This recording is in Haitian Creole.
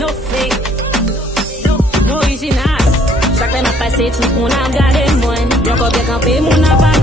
no fake, no original. Chaque temps m'a passé, tu qu'on a regardé moi. Y'a encore bien campé, mon appareil.